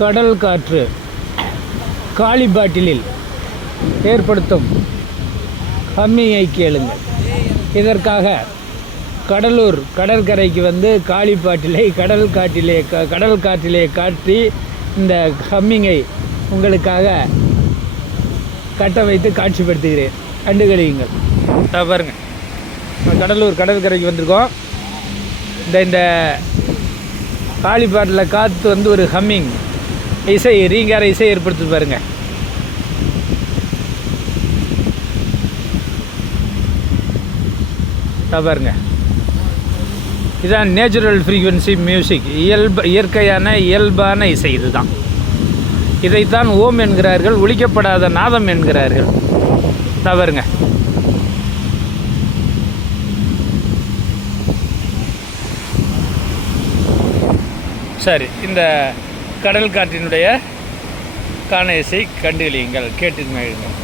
கடல் காற்று காலி பாட்டிலில் ஏற்படுத்தும் ஹம்மிங்கை கேளுங்கள். இதற்காக கடலூர் கடற்கரைக்கு வந்து காலி பாட்டிலை கடல் காற்றிலே காட்டி இந்த ஹம்மிங்கை உங்களுக்காக கட்ட வைத்து காட்சிப்படுத்துகிறேன். கண்டுகளியுங்கள். பாருங்கள், கடலூர் கடற்கரைக்கு வந்திருக்கோம். இந்த காலி பாட்டில் காற்று வந்து ஒரு ஹம்மிங் இசை ரீங்கார இசை ஏற்படுத்தி பாருங்கள். பாருங்க, இதுதான் நேச்சுரல் ஃப்ரீக்வன்சி மியூசிக். இயல்பான இசை இதுதான். இதைத்தான் ஓம் என்கிறார்கள், ஒலிக்கப்படாத நாதம் என்கிறார்கள். பாருங்க, சரி, இந்த கடல் காற்றினுடைய காண இசை கண்டுகளியுங்கள், கேட்டு மகிழுங்கள்.